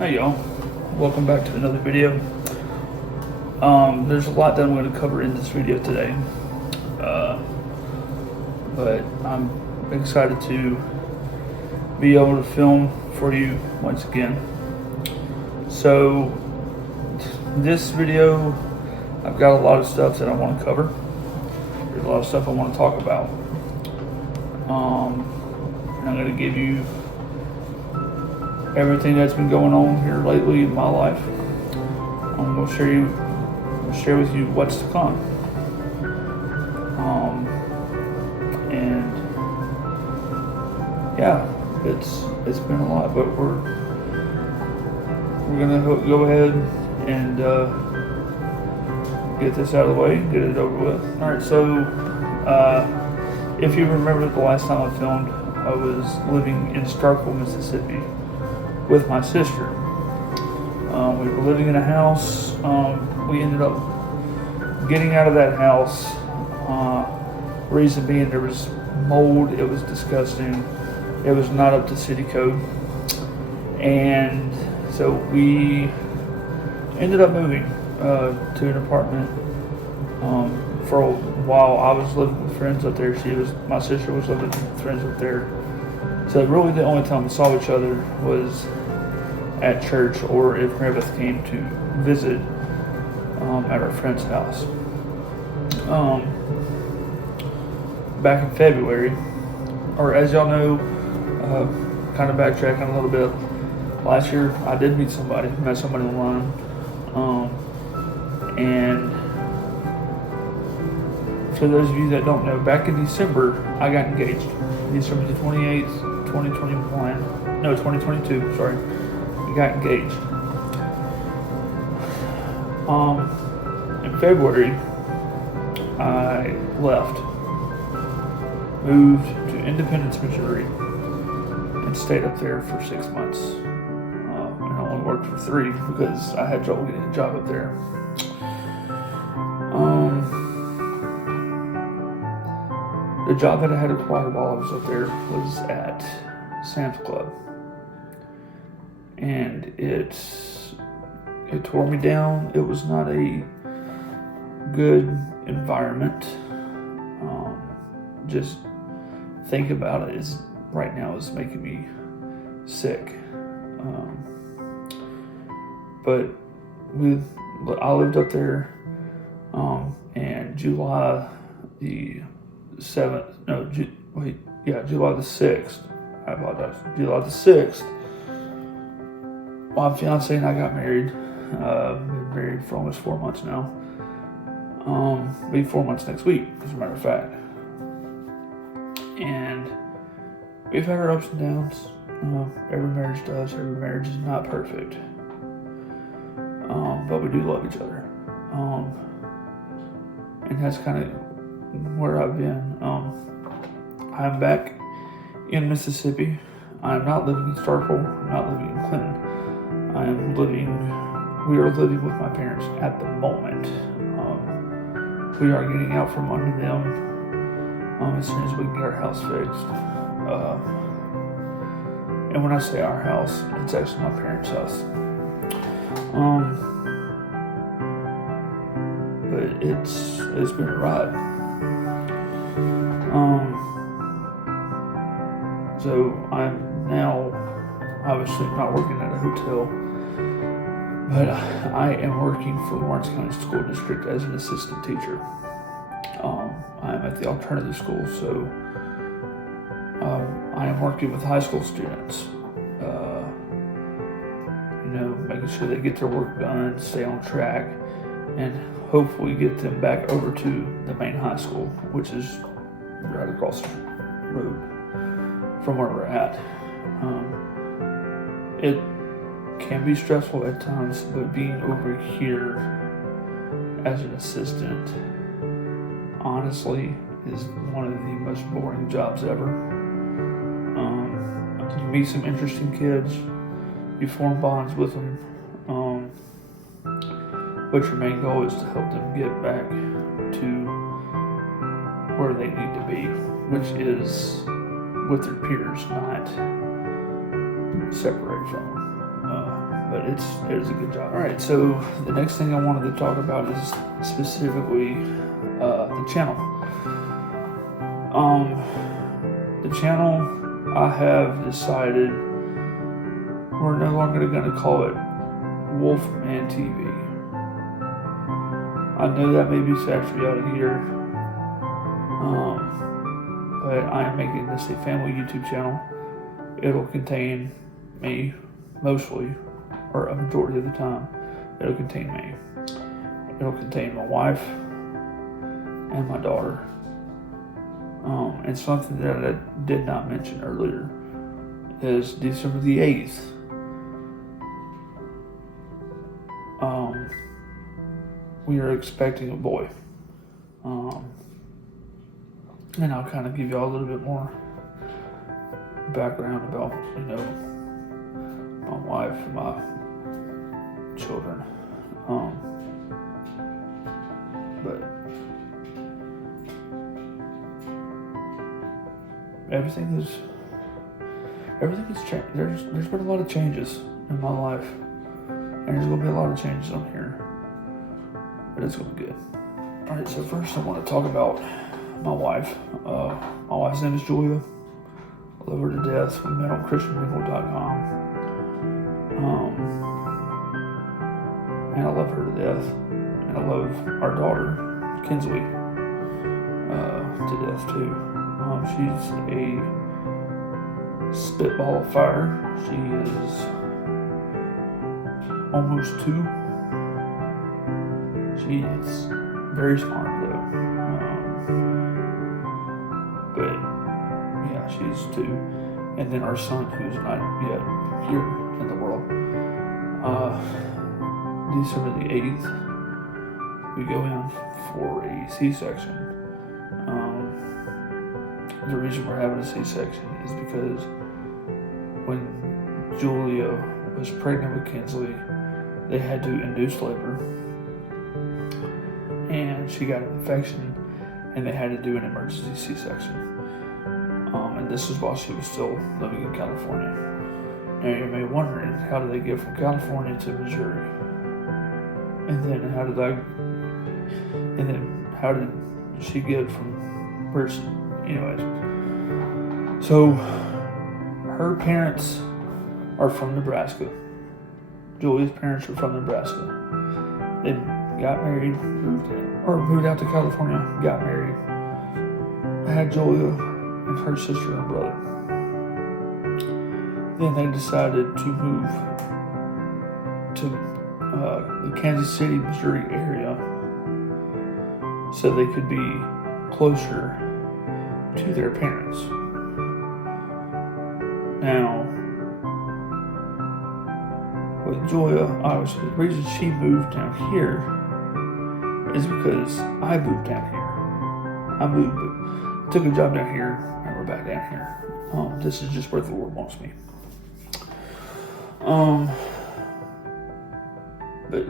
Hey y'all, welcome back to another video. There's a lot that I'm going to cover in this video today, but I'm excited to be able to film for you once again. So this video, I've got a lot of stuff that I want to cover. There's a lot of stuff I want to talk about. And I'm going to give you everything that's been going on here lately in my life. I'm going to share with you what's to come. And yeah, it's been a lot, but we're gonna go ahead and get this out of the way, get it over with. All right, so if you remember the last time I filmed, I was living in Starkville, Mississippi, with my sister. We were living in a house. We ended up getting out of that house. Reason being, there was mold. It was disgusting. It was not up to city code. And so we ended up moving to an apartment. For a while, I was living with friends up there. My sister was living with friends up there. So really the only time we saw each other was at church, or if Meredith came to visit at our friend's house. Back in February, or as y'all know, kind of backtracking a little bit, last year I did met somebody online, and for those of you that don't know, back in December I got engaged. December the 28th, 2022, sorry. We got engaged. In February, I left, moved to Independence, Missouri, and stayed up there for 6 months. And I only worked for 3 because I had trouble getting a job up there. The job that I had acquired while I was up there was at Sam's Club. And it tore me down. It was not a good environment. Just think about it right now is making me sick. But I lived up there, and July the 6th. I apologize. July the 6th. My fiance and I got married. Been married for almost 4 months now. Be 4 months next week, as a matter of fact. And we've had our ups and downs. Every marriage does. Every marriage is not perfect. But we do love each other. And that's kind of where I've been. I'm back in Mississippi. I'm not living in Starkville. I'm not living in Clinton. We are living with my parents at the moment. We are getting out from under them as soon as we can get our house fixed. And when I say our house, it's actually my parents' house. But it's been a ride. So I'm now obviously not working at a hotel, but I am working for Lawrence County School District as an assistant teacher. I'm at the alternative school, so I am working with high school students. Making sure they get their work done, stay on track, and hopefully get them back over to the main high school, which is right across the road from where we're at. It can be stressful at times, but being over here as an assistant, honestly, is one of the most boring jobs ever. You meet some interesting kids, you form bonds with them, but your main goal is to help them get back to where they need to be, which is with their peers, not separate from them. but it is a good job. All right, so the next thing I wanted to talk about is specifically the channel. The channel, I have decided we're no longer going to call it Wolfman TV. I know that may be sad for y'all to hear, but I am making this a family YouTube channel. It'll contain me, mostly, or a majority of the time. It'll contain me. It'll contain my wife and my daughter. And something that I did not mention earlier is December the 8th. We are expecting a boy. And I'll kind of give y'all a little bit more background about, my wife and my children. But everything is changed. There's been a lot of changes in my life, and there's going to be a lot of changes on here, but it's going to be good. All right, so first I want to talk about my wife. My wife's name is Julia. I love her to death. We met on ChristianMingle.com. And I love her to death. And I love our daughter, Kinsley, to death too. She's a spitball of fire. She is almost 2. She's very smart though. But yeah, she's 2. And then our son, who's not yet here in the world. December the 8th, we go in for a C-section. The reason we're having a C-section is because when Julia was pregnant with Kinsley, they had to induce labor, and she got an infection, and they had to do an emergency C-section. And this is while she was still living in California. Now you may be wondering, how did they get from California to Missouri? And then how did she get from person? Anyways, so her parents are from Nebraska. Julia's parents are from Nebraska. They got married, moved out to California, got married. I had Julia and her sister and brother. Then they decided to move to the Kansas City, Missouri area so they could be closer to their parents. Now, with Julia, obviously, the reason she moved down here is because I moved down here. I moved, but took a job down here, and we're back down here. This is just where the Lord wants me. But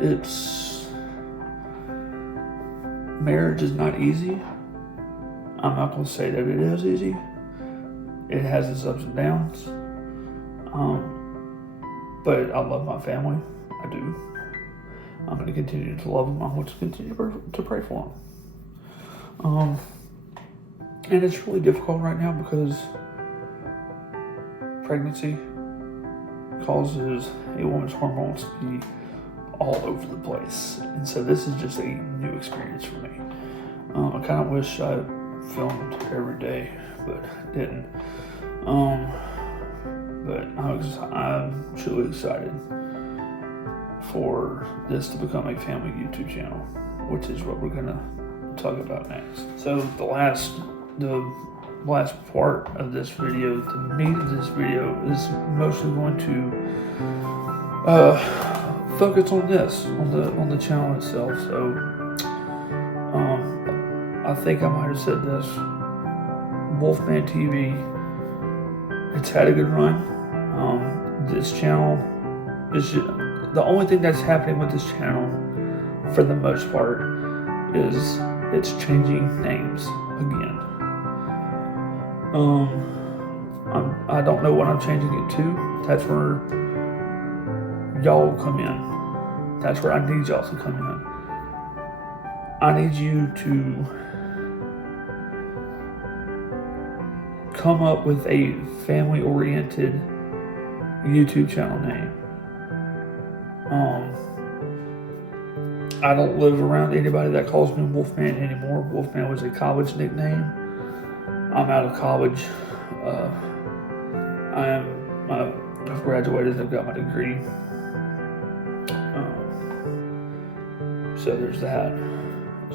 marriage is not easy. I'm not going to say that it is easy. It has its ups and downs. But I love my family. I do. I'm going to continue to love them. I want to continue to pray for them. And it's really difficult right now because pregnancy causes a woman's hormones to be all over the place. And so this is just a new experience for me. I kind of wish I filmed every day, but didn't. But I'm truly excited for this to become a family YouTube channel, which is what we're gonna talk about next. So the last part of this video, the meat of this video, is mostly going to focus on this, on the channel itself. So I think I might have said this. Wolfman TV, it's had a good run. This channel is the only thing that's happening with this channel, for the most part, is it's changing names again. I don't know what I'm changing it to. That's for y'all come in. That's where I need y'all to come in. I need you to come up with a family-oriented YouTube channel name. I don't live around anybody that calls me Wolfman anymore. Wolfman was a college nickname. I'm out of college. I've graduated. I've got my degree. So there's that.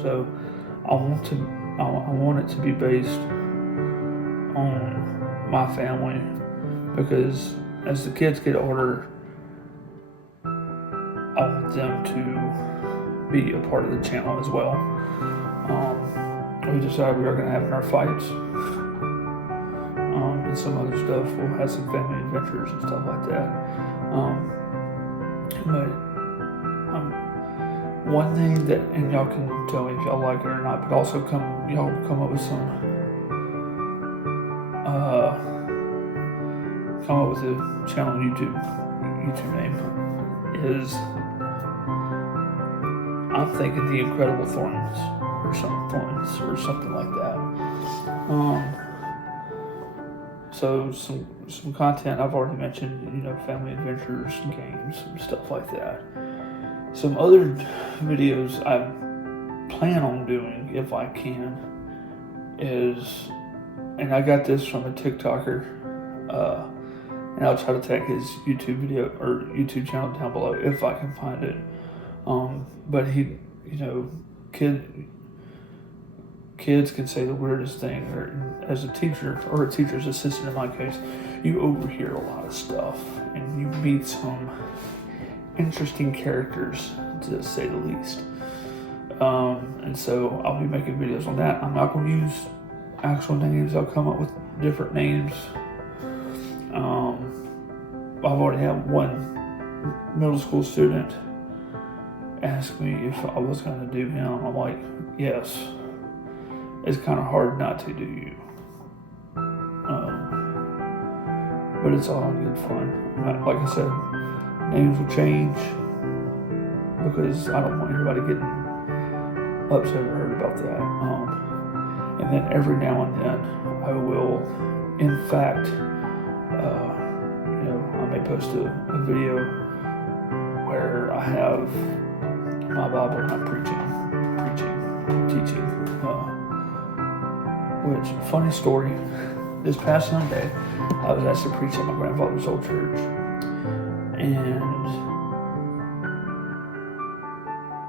So I want it to be based on my family, because as the kids get older, I want them to be a part of the channel as well. We decided we are going to have our fights and some other stuff. We'll have some family adventures and stuff like that. But one thing that, and y'all can tell me if y'all like it or not, but also y'all come up with a channel YouTube name is, I'm thinking The Incredible Thorns or something like that. So some content I've already mentioned, family adventures, games, and stuff like that. Some other videos I plan on doing, if I can, is, and I got this from a TikToker, and I'll try to tag his YouTube video or YouTube channel down below if I can find it. But he, kids can say the weirdest thing, or as a teacher or a teacher's assistant in my case, you overhear a lot of stuff and you meet some interesting characters, to say the least. And so I'll be making videos on that. I'm not going to use actual names. I'll come up with different names. I've already had one middle school student ask me if I was going to do him. I'm like, yes. It's kind of hard not to do you. But it's all in good fun. Like I said, names will change because I don't want anybody getting upset or hurt about that. And then every now and then I will, in fact, I may post a video where I have my Bible and I'm teaching. Which, funny story, this past Sunday, I was asked to preach at my grandfather's old church. And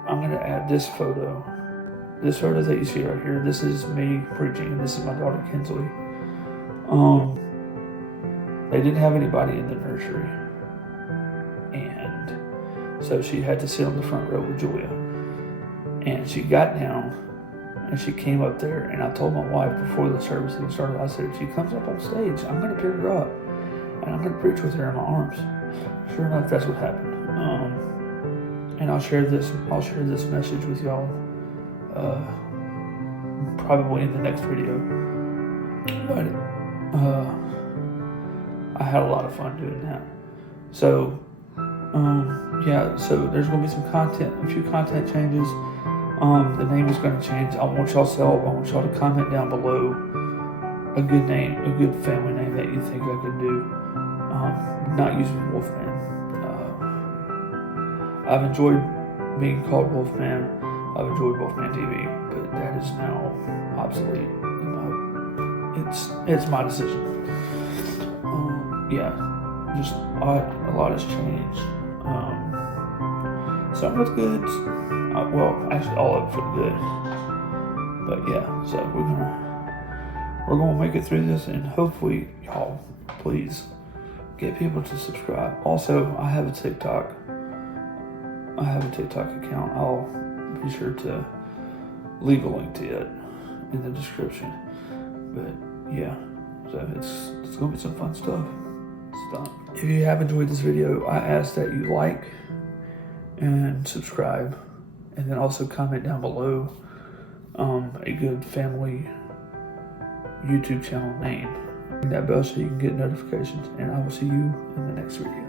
I'm going to add this photo that you see right here. This is me preaching, and this is my daughter, Kinsley. They didn't have anybody in the nursery. And so she had to sit on the front row with Julia. And she got down, and she came up there, and I told my wife before the service even started, I said, if she comes up on stage, I'm going to pick her up, and I'm going to preach with her in my arms. Sure enough, that's what happened. And I'll share this message with y'all probably in the next video. But I had a lot of fun doing that. So so there's going to be a few content changes. The name is going to change. I want y'all to comment down below a good name, a good family name that you think I could do. Not using Wolfman. I've enjoyed being called Wolfman. I've enjoyed Wolfman TV, but that is now obsolete. It's my decision. A lot has changed. Some of it's good. Actually, all of it for the good. But yeah, so we're gonna make it through this, and hopefully, y'all, please get people to subscribe. Also, I have a TikTok account. I'll be sure to leave a link to it in the description. But yeah, so it's gonna be some fun stuff. If you have enjoyed this video, I ask that you like and subscribe, and then also comment down below a good family YouTube channel name. Ring that bell so you can get notifications, and I will see you in the next video.